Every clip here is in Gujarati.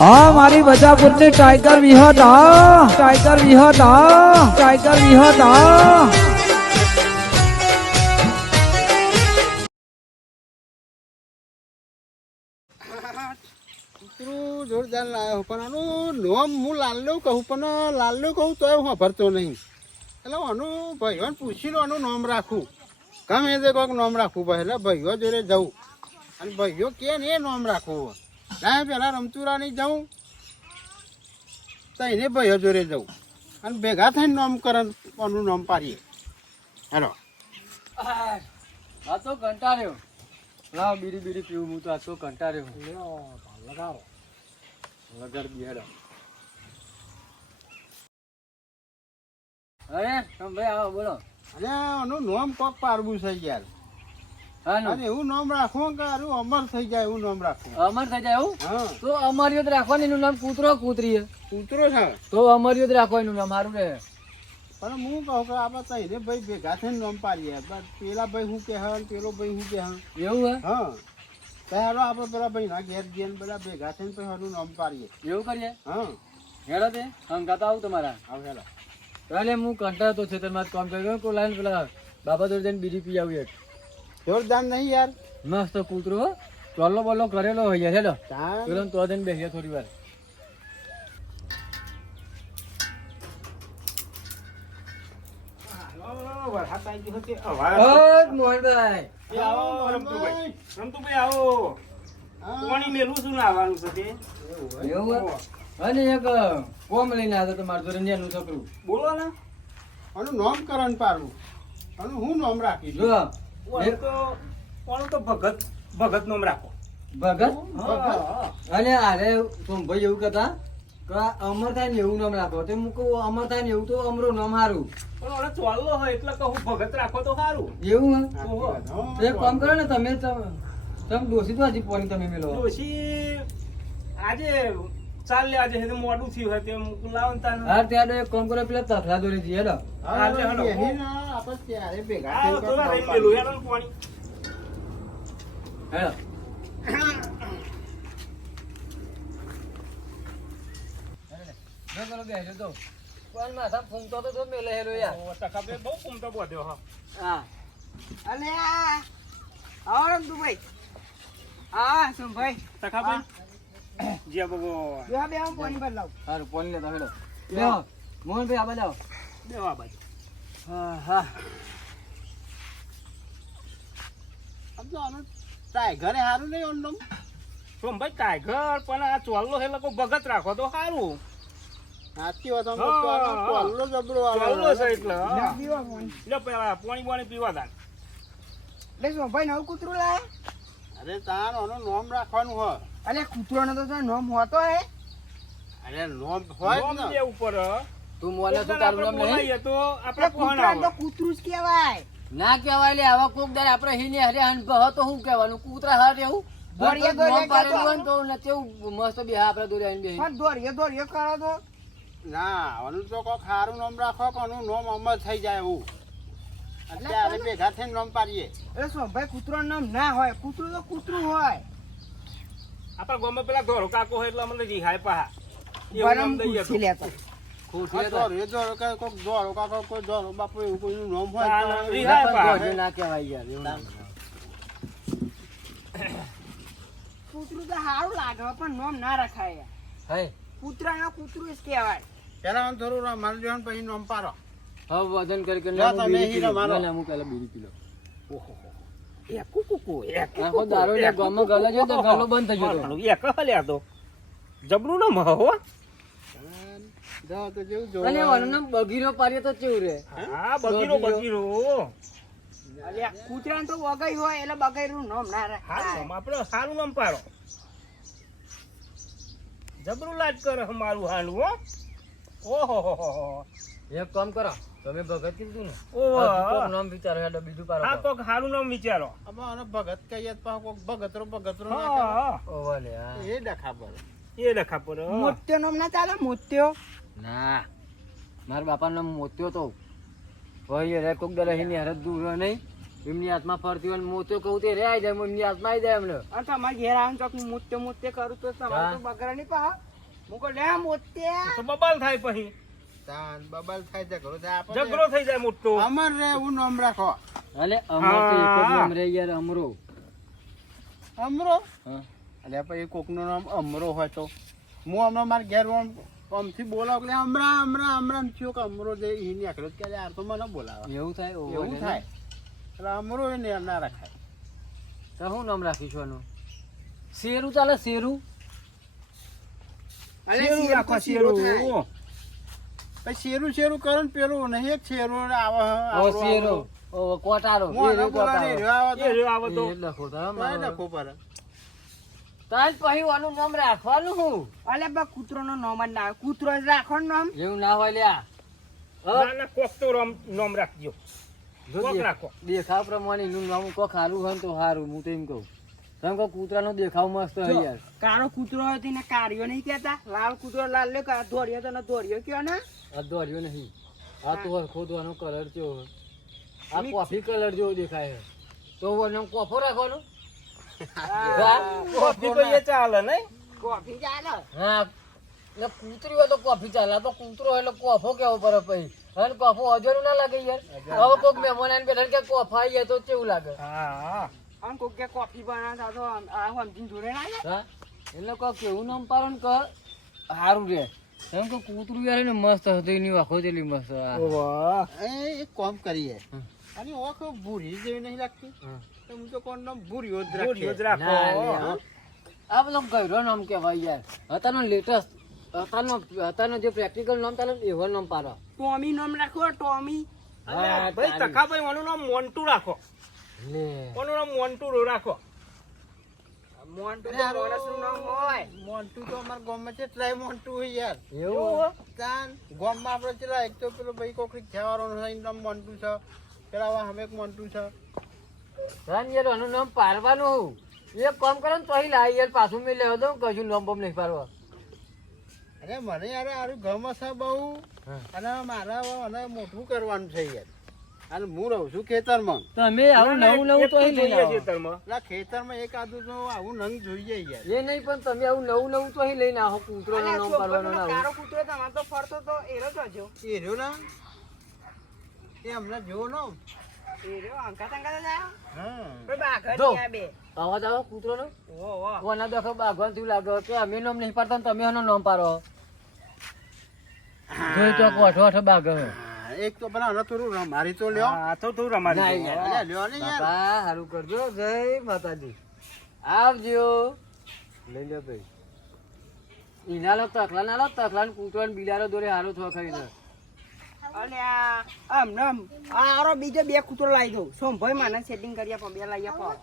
હા મારી બજાપુરની ટાઈગર વિહત હા ટાઈગર વિહત હા ટાઈગર વિહત હા કૂતરું જોરદાર લાવ્યો પણ આનું નોમ હું લાલ્યું કહું પણ લાલ્યું કહું તોય હું ભરતો નહીં એટલે આનું ભાઈઓને પૂછી લો આનું નામ રાખું ગમે તે કોઈક નામ રાખવું ભાઈ એટલે ભાઈઓ જોડે જવું અને ભાઈઓ કે ને એ નામ રાખવું ના પેલા રમતુરાની જવું તો એને ભાઈઓ જોડે જવું અને ભેગા થઈને નામ કરે આનું નામ પાડીએ હેલો આ તો કંટાળ્યો લાવ બીડી બીડી પીવું હું તો આ તો કંટાળ્યો લગાવો લગર બિહાડો અરે તમે ભાઈ આવો બોલો અને આનું નામ કોક પાડવું છે યાર અને એવું નામ રાખવું કે આનું અમર થઈ જાય એવું નામ રાખવું અમર થઈ જાય એવું હા તો અમારી જ રાખવાનું એનું નામ કૂતરો કૂતરી કૂતરો છે તો અમારી જ રાખવાનું નામ સારું રહે પણ હું કહું કે આપણે તઈને ભાઈ ભેગા થઈને નામ પાડીએ પેલા ભાઈ શું કહે અને પેલો ભાઈ શું કહે એવું હે હા પહેલો આપણે પેલા ભાઈ ના ઘેર જઈને બધા ભેગા થઈને પછી એનું નામ પાડીએ એવું કરીએ હા હેડો તે હંગાતા આવું તમારા આવ હેલો એટલે હું કંટાળતો છે તમે કામ કર્યું કોઈ લાઈન પેલા બાબા જોડે જઈને બીડી પી આવું એક જોરદાર નહીં યાર મસ્ત કૂતરો ચોલ્લો બોલ્લો કરેલો હોય હેડો તાન. પેલો તો જઈને બેસીએ થોડી વાર મોહનભાઈ એ આવો રમતુભાઈ. રમતુભાઈ આવો હા. પાણી મેલું શું લાવવાનું છે તે એવું હે? અને એક કોમ લઈને આવ્યો તો મારા જોડે એનું છોકરું બોલો ને આનું નામકરણ પાડવું આનું હું નામ રાખી જો કોનું તો ભગત ભગત નામ રાખો ભગત હા. અને આરે ભાઈ એવું કહેતા કે અમર થાય ને એવું નામ રાખો તો હું કહું અમર થાય ને એવું તો અમરો નામ સારું પણ ઓને ચોલ્લો હોય એટલે કહું ભગત રાખો તો સારું એવું હે ઓહો. તો એક કામ કરો ને તમે તમે ડોસી તો હજી પોણી તમે મેલો ડોશી આજે ચાલ લે આજે હે મોડું થયું હોય તે લાવો ને તાને. હાર ત્યાં એક કામ કરો પેલા તફલા દોરી જઈએ હેડો હા, હેલો. બેહીને આપણે ત્યારે ભેગા હા, થઈને તો નામ લઈને પાડીએ. મેલું હેડો ને પાણી હેડો જો પેલો બેસ્યો તો કોણ માથા ફૂંકતો તો મેલે હેલો યાર ઓ, ટકાબે બહુ કુમતો બોધ્યો હા હા અલે આવો રમતુભાઈ હા શું ભાઈ ટકાબે જી બગો બે બે પાણી ભર લાવ સારું પોણી લેતા હેડો બેહો મોહનભાઈ આ બાજુ દેવા બાજુ હા હા આમ તો આનું ટાઈગરે સારું નહીં આનું નામ સોમભાઈ ટાઈગર પણ આ ચોલ્લો છે લોકો ભગત રાખો તો સારું સાચી વાત આમ તો હા, આનો ટોલનો જબરો આવે. ચોલ્લો છે એટલે હા. લે પીવા પાણી લે પેલા પાણી બાણી પીવા દાન લે શું ભાઈ નવું કૂતરું લાય અરે તાર આનું નામ રાખવાનું હોય અલે કૂતરોનો તો નામ હોતો હે અરે નામ હોય જ નોમ ને દે ઉપર તું મોલે શું એકદમ તારું આપણે નામ નહીં બોલાઈએ તો આપણે એટલે કોણ કૂતરા તો આવે? કૂતરું જ કહેવાય ના કહેવાય લે આવા કોક દર આપણે હીને હરે હન બહ તો શું કહેવાનું કૂતરા હાર એવું દોડીએ દોડીએ નામ પાડેલું હોય ને કરતો. તો ને કેવું મસ્ત બે આપણે દોરી આવીને બેસી પણ દોડીએ કરો તો ના આનું તો કોક સારું નામ રાખો કે આનું નામ અમર થઈ જાય એવું અત્યારે ભેગા થઈને નામ પાડીએ એટલે શું ભાઈ કૂતરોનું નામ ના હોય કૂતરું તો કૂતરું હોય આપણા ગામમાં પેલા ધોરો કાકો હોય એટલે અમને રિહાય પાહા એવું ગરમ નામ દઈએ તો. ખુરશી લેતો ખુરશી આ હતા. દોરો, એ દોરો કે કોક દોરો કાકો કોઈ દોરો બાપુ એવું કોઈનું નામ હોય હા, તો રી- ના, પણ પા. દોઢે ના કહેવાય યાર એવું ના. કૂતરું તો સારું લાગે પણ નામ ના રખાય હે કૂતરાનો કૂતરું જ કહેવાય પેલા આમ થોડું રમાડી દેવાનું પછી નામ પાડો હવે વજન કરી કરીને જા હું તમે બીડી હીરા પીલો. મારો. ના, ના, હું પહેલા બીડી પીલો. એ કુકુ એ આખો દારૂ ને ગામમાં ગલે છે તો ગલો બંધ થઈ ગયો હતો. એક હલ્યા તો જબરું ના મહ હો જાઓ તો જેવું અને જોવાનું. ઓનું નામ બગીરો પાડીએ તો કેવું રે હા બગીરો બગીરો અલે કૂતરાને તો વગાઈ હોય એટલે બગાઈનું નામ ના હારું રખાય નામ આપણે સારું નામ પાડો જબરું લાજ કરે મારું હાલું હો ઓહો હો હો હો. એક કામ કરો તમે ભગત કીધું ને ઓહો. આ કોક નામ વિચારો હેડો બીજું હા પાડો કોક સારું નામ વિચારો આમાં આને ભગત કહીએ તો પાછો કોક ભગતરો ના હા હા. ઓવા લે હા. કરે. એ ડખા પર એ લખા પર મોત્યો નામ ના ચાલે મોત્યો ના મારા બાપા નામ મોત્યો તો ભાઈ રે કોક દરે હિની હરદ દૂર નહીં એમની હાથમાં ફરતી હોય ને મોત્યો કહું તે રે આવી જાય એમની હાથમાં આવી જાય એમને અને તમારે ઘેર આવે ચોક મોત્યો કરું તો તમારે તો બગડા નહીં પા હું કહું લે મોત્યા તો બબાલ થાય પછી તાન બબાલ થાય ઝઘડો થાય ઝઘડો થઈ જાય મોટો અમર રે એવું નામ રાખો અલે અમર તો એક જ નામ રે યાર અમરો અમરો હા અલ્યા પછી કોકનું નામ અમરો હોય તો હું હમણાં મારા ઘેર આમથી બોલાવ એટલે અમરા થયો કે અમરો જે ઈ નીકળ્યો કે યાર તો મને બોલાવે એવું થાય એવું થાય એટલે અમરો એ ને ના રખાય તો શું નામ રાખીશું આનું શેરું ચાલે શેરું શેરું રાખો શેરું પછી શેરું કરો ને પેલું નહીં એક શેરું આવે ઓ શેરો ઓ કોટારો મોઢા શેરું બોલાને કોટારો રહ્યો આવે તો એ રહ્યો આવે તો એ લખો તો તોય મારો. લખો પડે તાજ પછી આનું નામ રાખવાનું હું અલે બા કૂતરોનો નામ જ ના આવે. કૂતરો જ રાખો ને નામ એવું ના હોય લ્યા ના ના કોક તો નામ રાખજો જો કોક દેખ- રાખો દેખાવ પ્રમાણે એનું નામ કોક સારું હોય ને તો સારું હું તો એમ કહું તમે કહો કૂતરાનો દેખાવ મસ્ત હોય જો, યાર કાળો કૂતરો હોય તેને કાળિયો નહીં કહેતા લાલ કૂતરો લાલ લ્યો કા ધોળિયો તો ધોળિયો કયો ને આ દોડ્યો નહીં આ તો હરખો દોનો કલર કેવો હોય. આ કોફી કલર જેવો દેખાય છે તો એનો કોફો રાખવાનો કોફી તો એ ચાલે નહીં કોફી ચાલે હા ને કૂતરી હોય તો કોફી ચાલે આ તો કૂતરો હોય એટલે કોફો કેવો પડે પછી અને કોફો અજરું ના લાગે યાર હવે કોઈક મહેમાન આવીને બેઠા ને કે કોફા આવી જાય તો કેવું લાગે હા આમ કોક કે કોફી બનાવતા તો આ સમજીને જોડે ના જાય હા એટલે કોઈ કેવું નામ પાડો ને કર સારું રે એમ કે કૂતરું યાર ને મસ્ત હતું એની આંખો જેટલી મસ્ત વાહ એ એક કામ કરીએ અને ઓખ ભૂરી જેવી નહીં લાગતી હા. તો હું તો કોણ નામ ભૂરીઓ જ ભૂરીઓ જ રાખે રાખો ના, લે, આ બધો ગયરો નામ કહેવાય યાર અત્યારનો લેટેસ્ટ અત્યારનો જે પ્રેક્ટિકલ નામ ચાલે ને એવો નામ પાડો ટોમી નામ રાખો ટોમી હા, ભાઈ તારી. તકાભાઈ માનું નામ મોન્ટુ રાખો લે કોનું નામ મોન્ટુ રાખો મોન્ટુ તો માણસનું નામ હોય મોન્ટુ તો અમારા ગામમાં કેટલાય મોન્ટુ હોય યાર એવું તાન ગામમાં આપણે ચલા એક તો પેલો ભાઈ કોક રિક્ષાવાળો છે એનું નામ મોન્ટુ છે પેલા હવે એક મોન્ટુ છે ધન યાર આનું નામ પાડવાનું એક કામ કરો ને તો અહીં લાવી યાર પાછું મેં લેવા દઉં કશું નામ બમ નહીં પાડવા અરે મને યાર આરું ગમે છે બહુ હા. અને મારે મને મોટું કરવાનું છે યાર અને હું રહું છું ખેતરમાં તમે આવું નવું નવું તો અહીં લઈને આવો. એટલે ખેતરમાં એક આદું તો આવું નંગ જોઈએ યાર એ નહીં પણ તમે આવું નવું નવું તો અહીં લઈને આવો કૂતરોનું અલ્યા, નામ છોકરાનો પાડવાનું ના કાળો આવું. કૂતરો તમારે તો ફરતો તો એરો જ હજો એ રહ્યો ને એ હમણાં જોવો ને એરો અંકા તંકા તો જાય હા કોઈ બાઘર જો. નહીં આ બે અવાજ આવે કૂતરોનો ઓહો વાહ કોના દેખો બાગવાન થયું લાગે કે અમે નામ નહીં પાડતા ને તમે એનું નામ પાડો જોઈ તો કોઠો આઠો બાગ હવે. હા, એક તો બરાબર થોડું મારી તો લ્યો આ તો તું રમાડી ના, દો. યાર. અલ્યા, લ્યો ને યાર બાપા હારું કરજો જય માતાજી આવજો લઈ લો ભાઈ ઈના લો તકલા ના લો તકલા ને કૂતરો ને બિલારો દોરે હારો થવા ખરીને અલ્યા આમ નમ આરો બીજો બે કૂતરો લાવી દઉં સોમભાઈ મને સેટિંગ કરી આપો બે લાવી આપો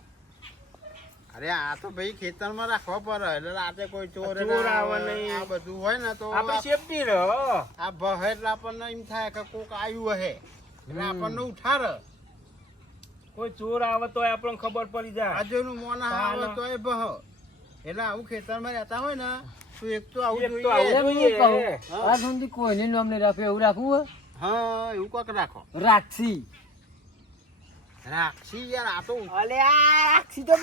અરે આ તો ભાઈ ખેતરમાં રાખવા પડે એટલે રાતે કોઈ ચોર ચોર ના આવે આવે નહીં. આ બધું હોય ને તો આપણી સેફટી રહો આ ભહે એટલે આપણને એમ થાય કે કોક આવ્યું હે એટલે આપણને ઉઠારે કોઈ ચોર આવે તો આપણને ખબર પડી જાય આજુનું મોના આવે તાના. તો એ ભહ એટલે આવું ખેતરમાં રહેતા હોય ને તો એક તો આવું એક તો જોઈએ એટલે હું જોઈએ. કહું આ સુધી કોઈને નામ નહીં રાખ્યું એવું રાખવું હોય? હા એવું કોક રાખો રાખશી રાખશી યાર આ તો અલ્યા રાખી તો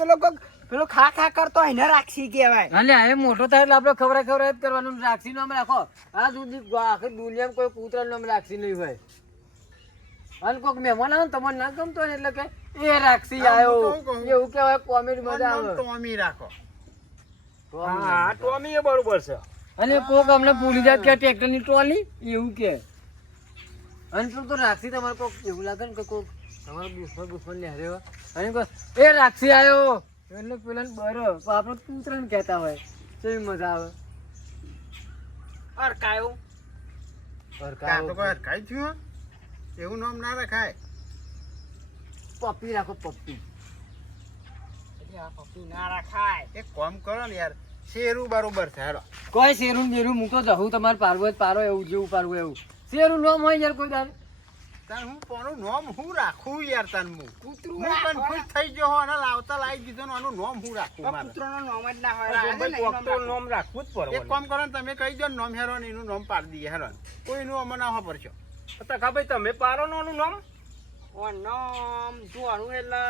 પેલો ખા ખા કરતો હોય ને રાખી કહેવાય અલે આ મોટો થાય એટલે આપણે ખવડાય જ કરવાનું રાખશી નામ રાખો આ સુધી આખી દુનિયામાં કોઈ કૂતરા નામ રાખશી નહીં હોય અને કોઈક મહેમાન આવે ને તમને ના ગમતો હોય ને એટલે કે એ રાખશી હા, હું આવ્યો તો કહું. એવું કહેવાય કોમેડી મજા નામ આવે ટોમી રાખો હા ટોમી એ બરોબર છે અને કોક અમને ભૂલી જાય કે ટ્રેક્ટર ની ટ્રોલી એવું કે અને પેલું તો રાખશી તમારે કોક એવું લાગે ને કે કોક તમારો દુશ્મન લહેરે હોય અને કહો, એ રાખશી આવ્યો એટલે પેલા બરો આપણે કૂતરા ને કહેતા હોય કેવી મજા આવે અરકાયો કાં તો કોઈ હરખાઈ થયું હે? એવું નામ ના રખાય પપ્પી રાખો પપ્પી અલ્યા પપ્પી ના રાખાય એક કામ કરો ને યાર શેરું બરોબર છે હેડો કોઈ શેરું ને બેરું હું તો જવું તમારે પારવું હોય તો પારો એવું જેવું પારવું એવું શેરું નામ હોય યાર કોઈ દાડે તાન હું કોનું નામ હું રાખું યાર તાન હું કૂતરું હું રાખો કન્ફ્યુઝ થઈ ગયો હો અને લાવતા લાવી દીધો ને આનું નામ હું રાખું મારે કૂતરોનો નામ જ ના હોય ભાઈ કોક તો નામ રાખવું જ એક પડે કામ કરો ને તમે કહી દો ને નામ હેરો ને એનું નામ પાડી દઈએ હેરો કોઈનું અમને ના ખબર છે તકાભાઈ તમે પારો નું નામ ઓ નામ જોવાનું એટલે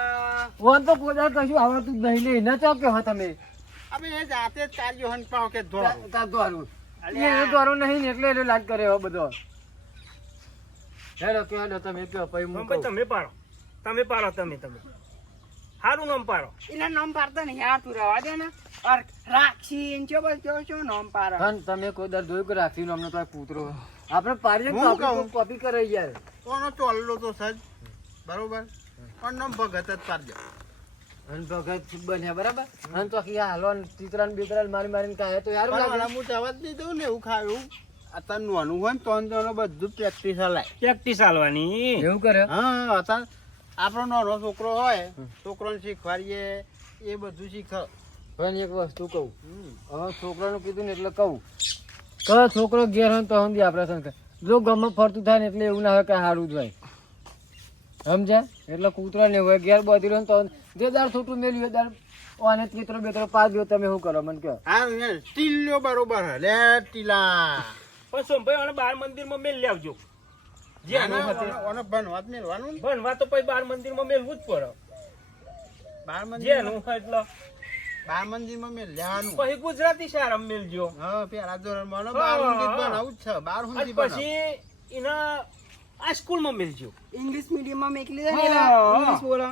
ફોન તો કોઈ દાડે કશું આવડતું જ નહીં લે એના ચો કે હો તમે હવે એ જાતે જ કાર્યો હન પાવ કે ધોરું તાર દોરું એને તારો નહીં ને એટલે એને લાજ કરે એવો બધો. હેડો કે હેડો તમે કયો પછી હું સોમભાઈ કહું. તમે પાડો તમે સારું નામ પાડો. એના નામ પાડતા નહીં યાર, તું રહેવા દે ને. અર રાખી એન ચો બસ ચો નામ પાડો. પણ તમે કોઈ દર જોયું કે રાખી અમને તો આ કૂતરો આપણે પાડીએ હું કહું. કોપી કરે યાર. કોનો ચોલ્લો તો સજ બરોબર પણ નામ ભગત જ પાડજો. અને ભગત બન્યા બરાબર અને તો આખી આ હાલો ચિત્રાન બિત્રાન મારીને કાંઈ તો યાર પણ લાગે. મારા હું જવા જ નહીં દઉં ને એવું ખાયું અત્યારે નોનું હોય ને તો બધું પ્રેક્ટિસ હલાય. પ્રેક્ટિસ આલવાની. એવું કરે હા અત્યારે આપણો નાનો છોકરો હોય છોકરોને શીખવાડીએ એ બધું શીખ. પણ એક વસ્તુ કહું હવે છોકરાનું કીધું ને એટલે કહું કે છોકરો ઘેર હોય ને તો સમજી આપણે શું કે જો ગમે ફરતું થાય ને એટલે એવું ના હોય કે સારું જ હોય સમજ્યા. એટલે કૂતરો ને હોય ઘેર બાંધી રહ્યો ને તો જે દાર છોટું મેલ્યું દાર અને ચિત્રો બેત્રો પાસ ગયો તમે શું કરો મને કહો. હા ટીલ્યો બરોબર હે લે ટીલા. પણ સોમભાઈ મને બાર મંદિરમાં મેલ લાવજો. જે ઓને ભણવા જ મેળવાનું ને. ભણવા તો પછી બાર મંદિરમાં મેલવું જ પડે. બાર મંદિર જેનું હોય એટલે બાર મંદિરમાં મેં લેવાનું. પછી ગુજરાતી શાળામાં મેલજો. હા પેલા ધોરણમાં ને બાર સુધી જ ભણાવું જ છે. બાર અને સુધી ભણાવું. પછી એના આ સ્કૂલમાં મેલજો. ઇંગ્લિશ મીડિયમમાં મેકલી દે હા. ને એલા, ઇંગ્લિશ બોલો.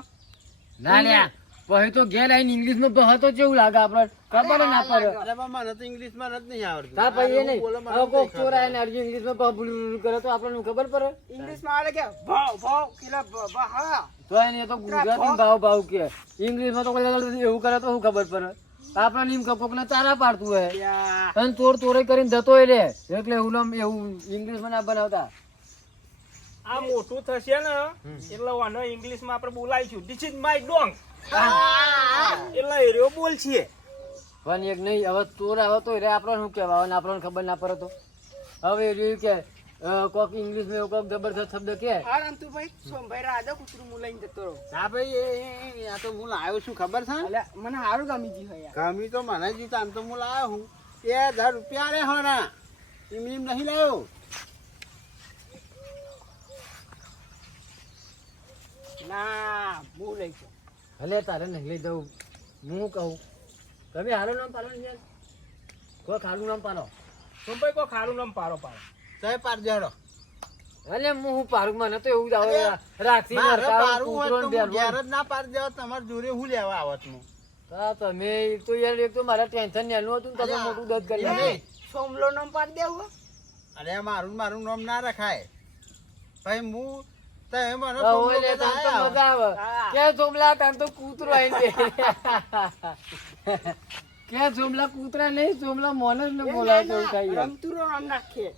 ના લ્યા પછી તો ઘેર આવીને ઇંગ્લિશમાં ભણતો કેવું લાગે આપણે ખબર ના પડે. અરે પણ મને તો ઇંગ્લિશમાં જ નહીં આવડતું. તાર પછી એ નહીં બોલો મને હવે કોક નહીં ચોર ખબર. આવીને અરજી ઇંગ્લિશમાં ભૂલું કરે તો આપણને ખબર પડે. ઇંગ્લિશમાં આવે કે ભાવ ભાવ પેલા હા તો એને તો ગુજરાતી ભાવ કે ઇંગ્લિશમાં તો કોઈ એવું કરે તો શું ખબર પડે. આપણે લીમ કોકને ચારા પાડતું હોય યા. અને ચોરે કરીને જતો રે એટલે એવું ઇંગ્લિશમાં ના બનાવતા. આ મોટું થશે ને એટલે આને ઇંગ્લિશમાં આપણે બોલાવીશું ધીસ ઇઝ માય ડોંગ. એટલે એ રહ્યો બોલ છે. પણ એક નહીં હવે ચોર આવે તો રે આપણે શું કહેવાય અને આપણને ખબર ના પડે તો હવે એ રહ્યું કે કોક ઇંગ્લિશમાં એવું કોક જબરદસ્ત શબ્દ કે હા રમતુભાઈ, સોમભાઈ રાધા કૂતરું હું લઈને જતો રહું. ના ભાઈ આ તો હું લાવ્યો છું ખબર છે. અલ્યા, મને સારું ગમી ગયું હોય યાર. ગમી તો મને જ આમ તો હું લાવ્યો હું 1000 રૂપિયા રે હોના એમ નહીં લાવ્યો. ના હું લઈ જાઉં. ભલે તારે નહીં લઈ જવું હું કહું તમે હારું નામ પાડો ને યાર કોઈ ખારું નામ પાડો. સોમભાઈ કોઈ ખારું નામ પાડો. સાહેબ પાડજો હેડો. એટલે હું પાડું મને તો એવું જ આવે રાખી મારે મરતા પાડવું હોય કૂતરો તો ને હું ઘેર બેરવું. જ ના પાડી દેવા તમારે જોડે હું લેવા આવત હું. હા તમે એક તો યાર એક તો મારા ટેન્શન નેનું હતું ને તમે અલ્યા, મોટું દર્દ કરી એ નાખ્યું. નહીં. સોમલો નામ પાડી દેવું. અરે મારું નામ ના રખાય ભાઈ હું તમે મને હા, સોમલો ઓય લે, કહેતા તને તો આયા. મજા આવે હા. ક્યાં સોમલા તને તો કૂતરો આઈને દે. ક્યાં સોમલા કૂતરા નહીં સોમલા મોને જ ને બોલાવે તો એવું થાય યાર. રમતુરો નામ નાખીએ.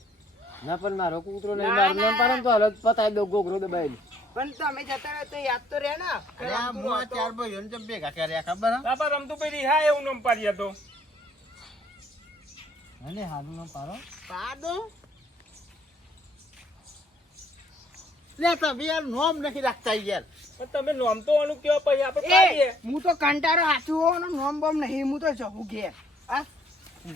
ના પણ મારો કૂતરો નહીં ના, મારું નામ ના. પાડે ને તો હાલત પતાવી દો ગોગરો દબાઈ. પણ તમે જતા રહો તો યાદ તો રહે ને કે અરે આ રમતુરો હું આ હતો. 4 ભાઈઓને જેમ ભેગા કર્યા ખબર હે? બાપા રમતું પછી રિહા એવું નામ પાડ્યા તો. અને હારું નામ પાડો. પાડો લે તમે યાર નોમ નથી રાખતા યાર. પણ તમે નામ તો આનું કયો પછી આપણે એ, પાડીએ. હું તો કંટાળો હાચું હોઉં ને નોમ બોમ નહીં, હું તો જવું ઘેર. હા?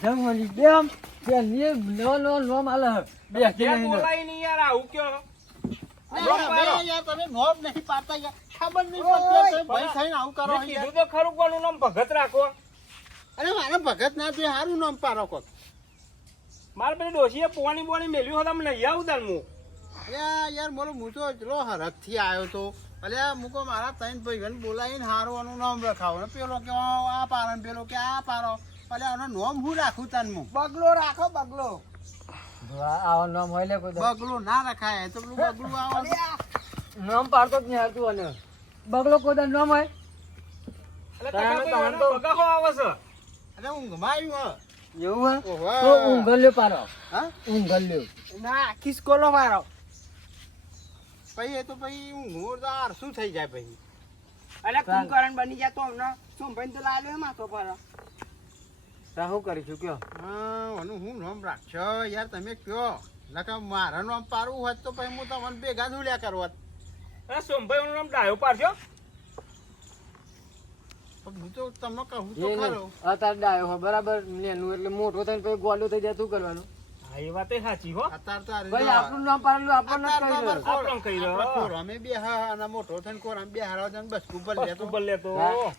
જમવાની બેમ કે ને નો નામ આલે બે કે ક્યાં નહીં બોલાય નહીં યાર આવું કયો. અરે યાર તમે નોમ નથી પાડતા યાર. ખબર નહીં ઓય, પડતી તમે ભાઈ થઈને આવું કરો મેં યાર. કીધું તો ખરું કોનું નામ ભગત રાખો. અરે મારે ભગત ના જે સારું નામ પાડો કોક. મારે પેલી ડોશીએ પોણી બોણી મેલ્યું હતા મને નહીં આવું તાર હું. અરે યાર બોલો હું તો ચલો હરખથી આવ્યો તો. અરે મૂકો મારા 3 ભાઈઓને બોલાવીને હારવાનું નામ રખાવો ને પેલો કે આ પારો ને પેલો કે આ પારો. અરે આનું નામ હું રાખું તાન હું. બગલો રાખો બગલો. આવો નામ હોય લે કોઈ દી. બગલો ના રખાય તો પેલું બગલું આવે. અરે આ નામ પાડતો જ નહીં હાલતું અને બગલો કોઈ દી નામ હોય એટલે તારે કાકા તો ભાઈ તો- એનો બગાહો આવે છે. અરે ઊંઘમાં આવ્યું એવું હે. હોય ઓહો. તો ઊંઘલ્યો પાડો હા ઊંઘલ્યો. ના ખિસકોલો મારો. પછી એ તો પછી ઊંઘું તો આરસું થઈ જાય પછી. અરે કુંભકરણ બની જાય તો અમને સોમભાઈ તો લાવ્યો એમ માથો પર. શું કરીશું કયો હા આનું હું નામ રાખશો યાર તમે કયો. નકા મારા નામ પાડવું હોત તો પછી હું તમને ભેગા ધૂળ્યા કરવા. આ સોમભાઈ નું નામ ડાયો પાડશો. પણ હું તો તમને કહું એ તો નહીં ખરો. અત્યારે ડાયો હોય બરાબર નેનું એટલે મોટો થઈને પછી ગોડો થઈ જાય શું કરવાનું હા એ વાત સાચી હો. અત્યારે તો આ ભાઈ રીતે આપણું નામ પાડેલું આપણને જ અત્યારે કહી તો દો. આપણને કહી દો. આપણે ખોરામે બે હા અને મોટો થઈને ખોરામે બે હારા જણ બસ ઉપર લેતો. બસ ઉપર લેતો. હા.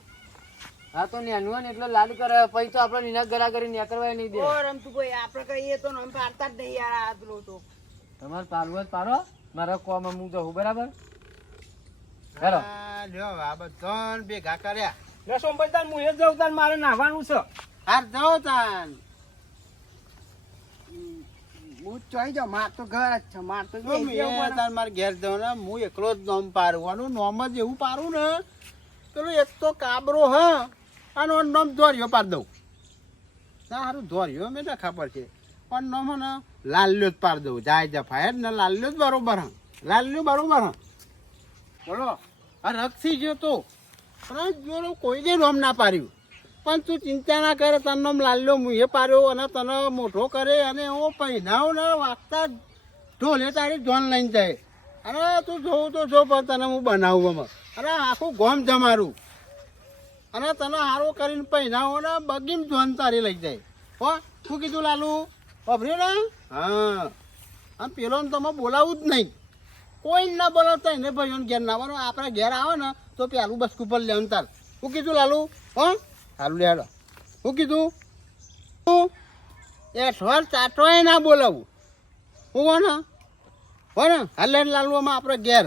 હા તો નેનું હોય ને એટલે લાડ કરે પછી તો આપણે નીના ગરા કરી ન્યા કરવા નહીં દે ઓ રમતું ભાઈ આપણે કહીએ તો નામ પાડતા જ નહીં યાર આ પેલો તો તમારે પાડવું હોય તો પાડો મારા કોમ હું જવું બરાબર હેલો હા, લ્યો આ બધાને ભેગા કર્યા લે સોમભાઈ તાન હું એ જ જાઉં તાન મારે નાહવાનું છે હાર જાઓ તાન હું ચોઈ જાઉં માર તો ઘર જ છે માર તો જો મેં તાન મારે ઘેર જાઉં ને હું એકલો જ નોમ પારવાનું નોમ જ એવું પારું ને પેલો એક તો કાબરો હ આનો નોમ ધોર્યો પાર દઉં ના સારું ધોર્યો મેં ના ખબર છે પણ નોમ હે ને લાલ્યો જ પાર દઉં જાય જફાય ને લાલ્યો જ બરોબર હા લાલ્યો બરોબર હા બોલો આ રક્ષી ગયો તો પણ જોરો કોઈને નોમ ના પાડ્યું પણ તું ચિંતા ના કરે તને નોમ લાલ્યો હું એ પાડ્યો અને તને મોટો કરે અને એવો પહેનાવ ને વાગતા ઢોલે તારી જોન લઈને જાય અરે તું જોવું તો જો પણ તને હું બનાવું આમાં અરે આખું ગોમ જમારું અને તને સારું કરીને પહેનાવો ને બગીમ જોન તારી લઈ જાય હો શું કીધું લાલુ વાપર્યું ને હા આમ પેલો તમે બોલાવું જ નહીં કોઈ ના બોલાવતા એને ભાઈઓને ઘેર ના આવવાનું આપણે ઘેર આવે ને તો પેલું બસ ઉપર લેવાનું તાર શું કીધું લાલુ હો સારું લેડો શું કીધું એ ઠોર ચાટોય ના બોલાવું હું હો ને હાલ લઈને લાલવામાં આપણે ઘેર